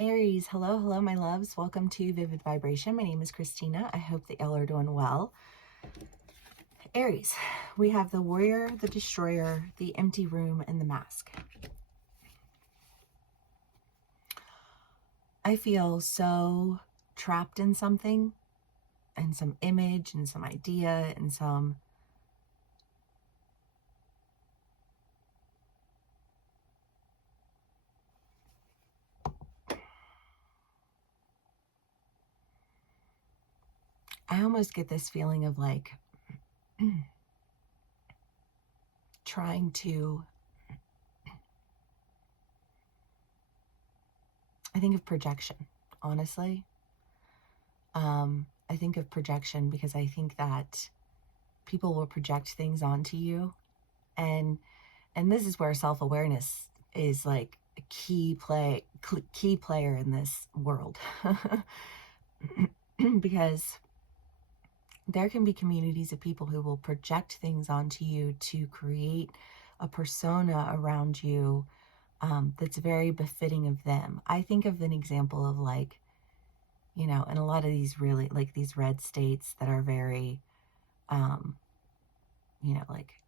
Aries, hello, hello, my loves. Welcome to Vivid Vibration. My name is Christina. I hope that y'all are doing well. Aries, we have the Warrior, the Destroyer, the Empty Room, and the Mask. I feel so trapped in something, and some image, and some idea, and some I almost get this feeling of like trying to, I think of projection, honestly. I think of projection because I think that people will project things onto you, and this is where self-awareness is like a key player in this world. Because there can be communities of people who will project things onto you to create a persona around you that's very befitting of them. I think of an example of like, in a lot of these really like these red states that are very, like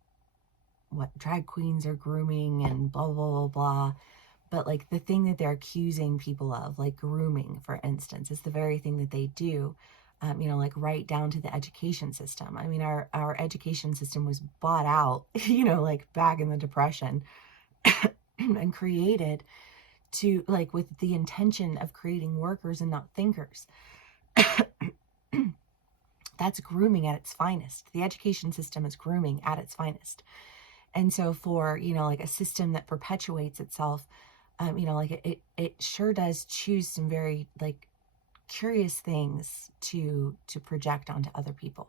what drag queens are grooming and blah, blah, blah, blah. But like the thing that they're accusing people of, like grooming, for instance, is the very thing that they do. Like right down to the education system. I mean, our education system was bought out, like back in the Depression and created to like with the intention of creating workers and not thinkers. That's grooming at its finest. The education system is grooming at its finest. And so for, like a system that perpetuates itself, like it sure does choose some very like curious things to project onto other people.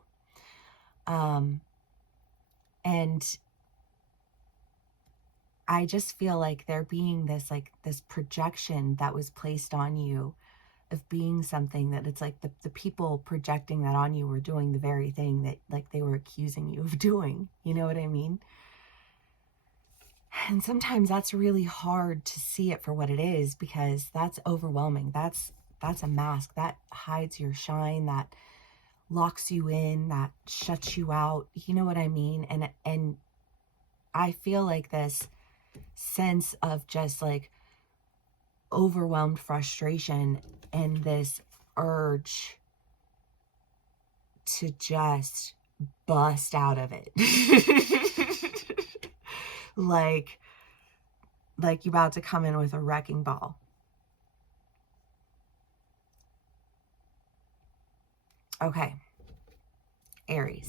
And I just feel like there being this projection that was placed on you of being something that it's like the people projecting that on you were doing the very thing that like they were accusing you of doing. You know what I mean? And sometimes that's really hard to see it for what it is, because that's overwhelming. That's a mask that hides your shine, that locks you in, that shuts you out. You know what I mean? And I feel like this sense of just like overwhelmed frustration and this urge to just bust out of it. like you're about to come in with a wrecking ball. Okay, Aries.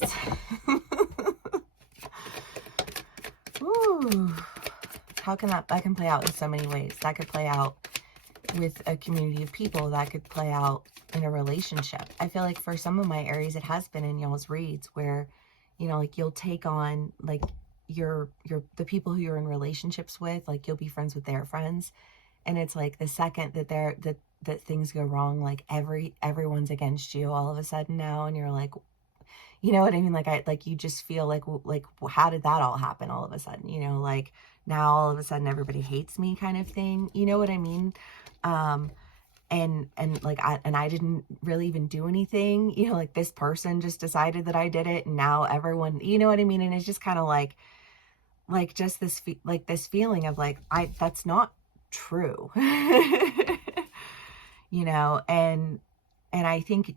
Ooh, how can that can play out in so many ways. That could play out with a community of people. That could play out in a relationship. I feel like for some of my Aries, it has been in y'all's reads where, like you'll take on like the people who you're in relationships with, like you'll be friends with their friends. And it's like the second that that things go wrong, like everyone's against you all of a sudden now. And you're like, you know what I mean? Like you just feel like how did that all happen all of a sudden? Like now all of a sudden everybody hates me kind of thing. You know what I mean? And like I didn't really even do anything. Like this person just decided that I did it, and now everyone, you know what I mean? And it's just kind of like just this this feeling of like that's not true. And I think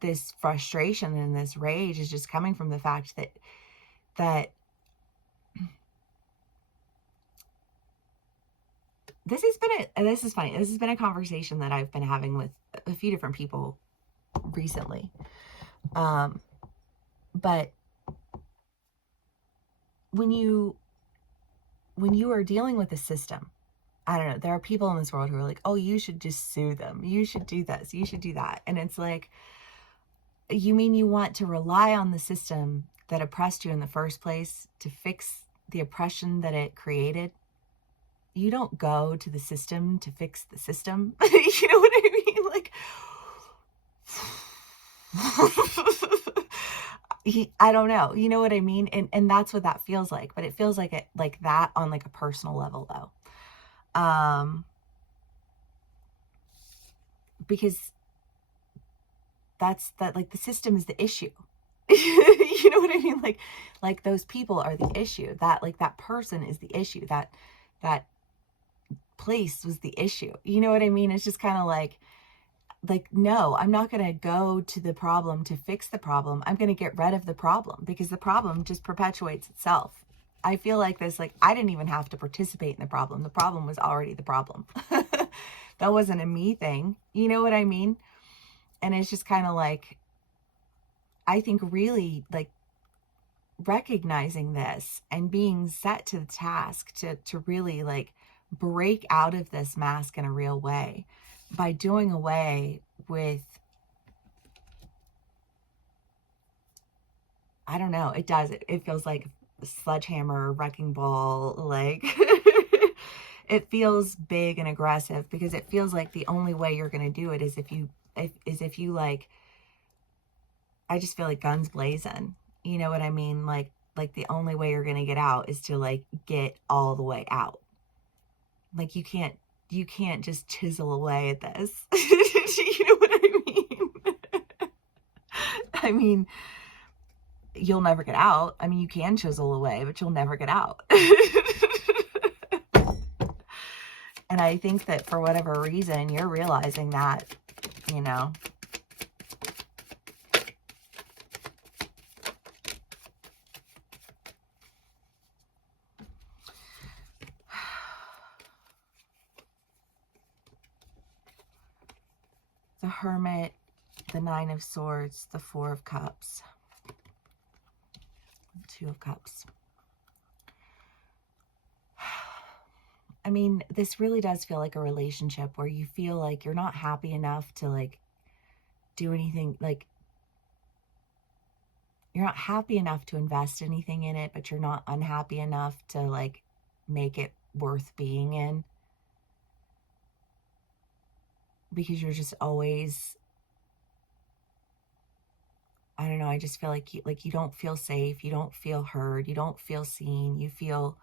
this frustration and this rage is just coming from the fact that this is funny. This has been a conversation that I've been having with a few different people recently. But when you are dealing with a system, I don't know, there are people in this world who are like, oh, you should just sue them. You should do this. You should do that. And it's like, you mean you want to rely on the system that oppressed you in the first place to fix the oppression that it created? You don't go to the system to fix the system. You know what I mean? Like, I don't know. You know what I mean? And that's what that feels like. But it feels like it like that on like a personal level though. because like the system is the issue. You know what I mean? Like those people are the issue. That like that person is the issue. That place was the issue. You know what I mean? It's just kind of like no, I'm not going to go to the problem to fix the problem. I'm going to get rid of the problem, because the problem just perpetuates itself. I feel like this, like I didn't even have to participate in the problem. The problem was already the problem. That wasn't a me thing. You know what I mean? And it's just kind of like, I think really like recognizing this and being set to the task to really like break out of this mask in a real way by doing away with, I don't know, it feels like a sledgehammer, wrecking ball, like it feels big and aggressive, because it feels like the only way you're going to do it is if you like, I just feel like guns blazing. You know what I mean? Like the only way you're going to get out is to like get all the way out. Like you can't just chisel away at this. You know what I mean? I mean, you'll never get out. I mean, you can chisel away, but you'll never get out. And I think that for whatever reason, you're realizing that, you know. The Hermit, the Nine of Swords, the Four of Cups, the Two of Cups. I mean, this really does feel like a relationship where you feel like you're not happy enough to like do anything, like you're not happy enough to invest anything in it, but you're not unhappy enough to like make it worth being in, because you're just always, I don't know, I just feel like you don't feel safe, you don't feel heard, you don't feel seen, you feel,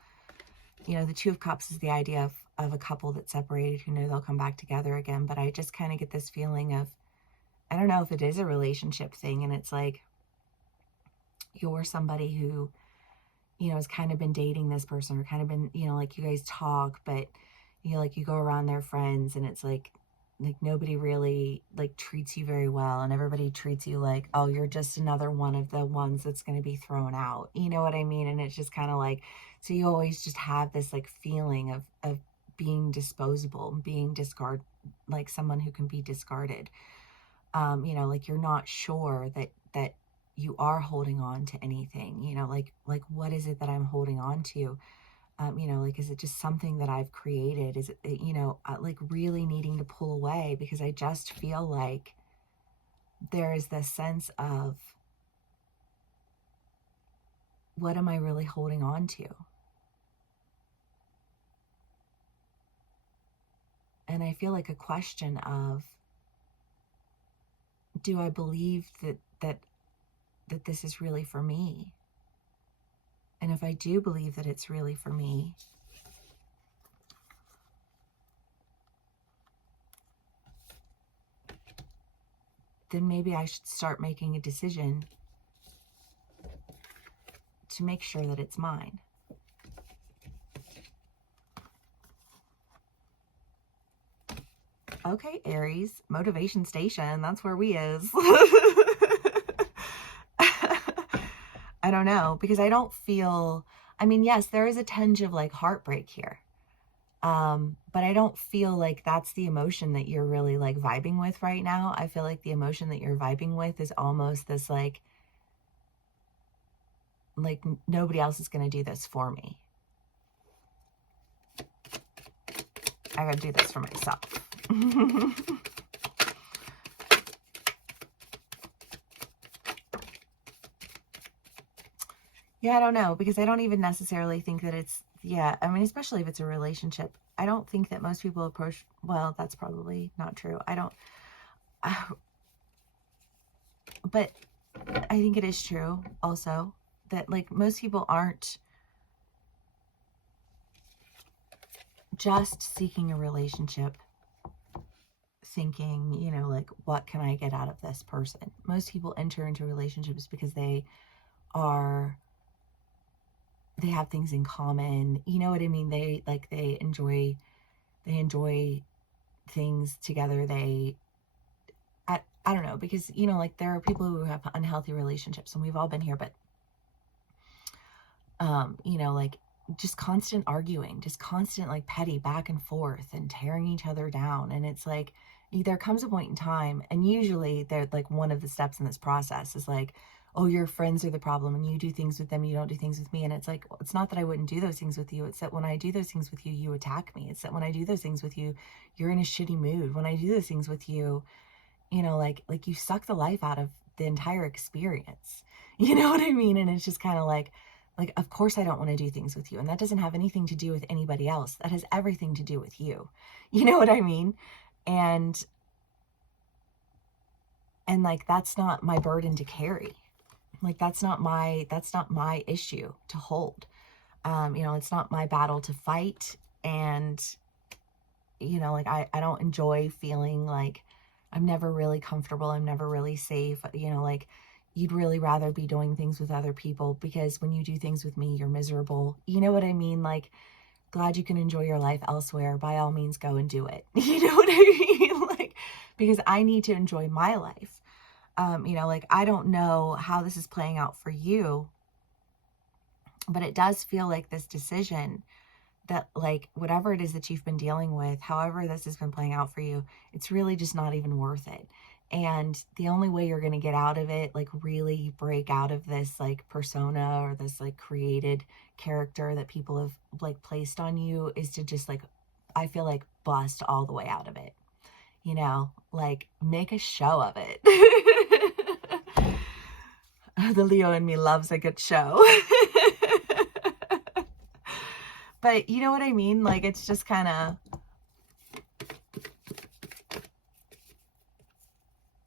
you know, the Two of Cups is the idea of a couple that's separated who know they'll come back together again. But I just kind of get this feeling of, I don't know if it is a relationship thing, and it's like you're somebody who, you know, has kind of been dating this person, or kind of been, you know, like you guys talk, but you know, like you go around their friends and it's like nobody really like treats you very well, and everybody treats you like, oh, you're just another one of the ones that's going to be thrown out. You know what I mean? And it's just kind of like, so you always just have this like feeling of being disposable, being like someone who can be discarded. You know, like you're not sure that you are holding on to anything, you know, like what is it that I'm holding on to? You know, like, is it just something that I've created? Is it, you know, like really needing to pull away, because I just feel like there is this sense of, what am I really holding on to? And I feel like a question of, do I believe that this is really for me? And if I do believe that it's really for me, then maybe I should start making a decision to make sure that it's mine. Okay, Aries, motivation station, that's where we is. I don't know, because I don't feel, I mean, yes, there is a tinge of like heartbreak here. But I don't feel like that's the emotion that you're really like vibing with right now. I feel like the emotion that you're vibing with is almost this like nobody else is going to do this for me. I gotta do this for myself. Yeah, I don't know, because I don't even necessarily think that it's, yeah, I mean, especially if it's a relationship, I don't think that most people approach, well, that's probably not true. But I think it is true also that like most people aren't just seeking a relationship. thinking, you know, like, what can I get out of this person? Most people enter into relationships because they have things in common. You know what I mean? They enjoy things together. I don't know, because, you know, like, there are people who have unhealthy relationships, and we've all been here, but, you know, like, just constant arguing, just constant, like, petty back and forth and tearing each other down. And it's like, there comes a point in time, and usually they're like, one of the steps in this process is like, oh, your friends are the problem, and you do things with them, you don't do things with me. And it's like, well, it's not that I wouldn't do those things with you. It's that when I do those things with you, you attack me. It's that when I do those things with you, you're in a shitty mood. When I do those things with you, you know, like you suck the life out of the entire experience. You know what I mean? And it's just kind of like, of course I don't want to do things with you. And that doesn't have anything to do with anybody else. That has everything to do with you. You know what I mean? And like, that's not my burden to carry. Like, that's not my issue to hold. You know, it's not my battle to fight. And, you know, like, I don't enjoy feeling like I'm never really comfortable. I'm never really safe. You know, like, you'd really rather be doing things with other people, because when you do things with me, you're miserable. You know what I mean? Like, glad you can enjoy your life elsewhere. By all means, go and do it. You know what I mean? Like, because I need to enjoy my life. You know, like, I don't know how this is playing out for you, but it does feel like this decision that, like, whatever it is that you've been dealing with, however this has been playing out for you, it's really just not even worth it. And the only way you're going to get out of it, like, really break out of this, like, persona or this, like, created character that people have, like, placed on you, is to just, like, I feel like, bust all the way out of it. You know, like, make a show of it. The Leo in me loves a good show. But you know what I mean? Like, it's just kind of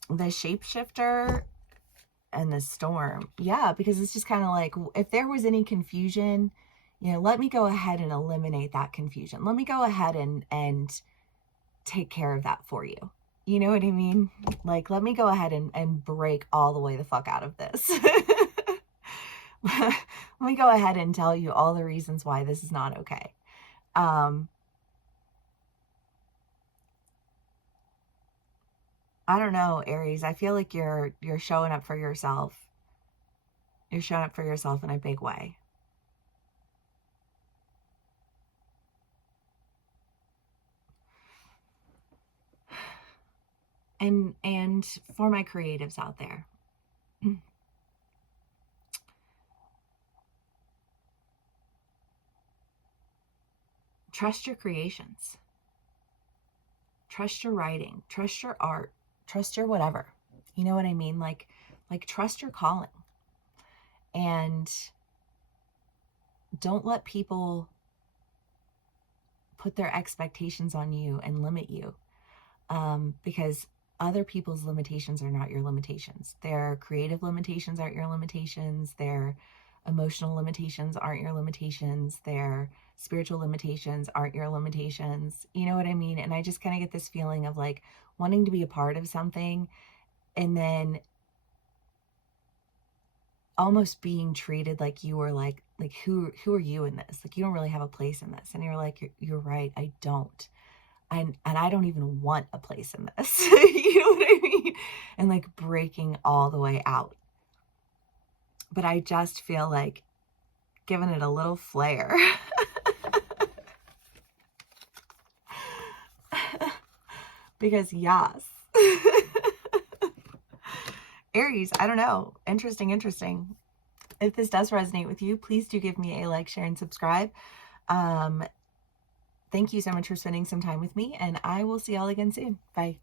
the shapeshifter and the storm. Yeah, because it's just kind of like, if there was any confusion, you know, let me go ahead and eliminate that confusion. Let me go ahead and take care of that for you. You know what I mean? Like, let me go ahead and break all the way the fuck out of this. Let me go ahead and tell you all the reasons why this is not okay. I don't know, Aries. I feel like you're showing up for yourself. You're showing up for yourself in a big way. And for my creatives out there, trust your creations. Trust your writing. Trust your art. Trust your whatever. You know what I mean? Like trust your calling. And don't let people put their expectations on you and limit you. Because other people's limitations are not your limitations. Their creative limitations aren't your limitations. Their emotional limitations aren't your limitations. Their spiritual limitations aren't your limitations. You know what I mean? And I just kind of get this feeling of, like, wanting to be a part of something and then almost being treated like you were like who are you in this? Like, you don't really have a place in this. And you're like, you're right, I don't. And I don't even want a place in this. You know what I mean? And, like, breaking all the way out. But I just feel like giving it a little flair. Because, yes. Aries, I don't know. Interesting. If this does resonate with you, please do give me a like, share, and subscribe. Thank you so much for spending some time with me, and I will see y'all again soon. Bye.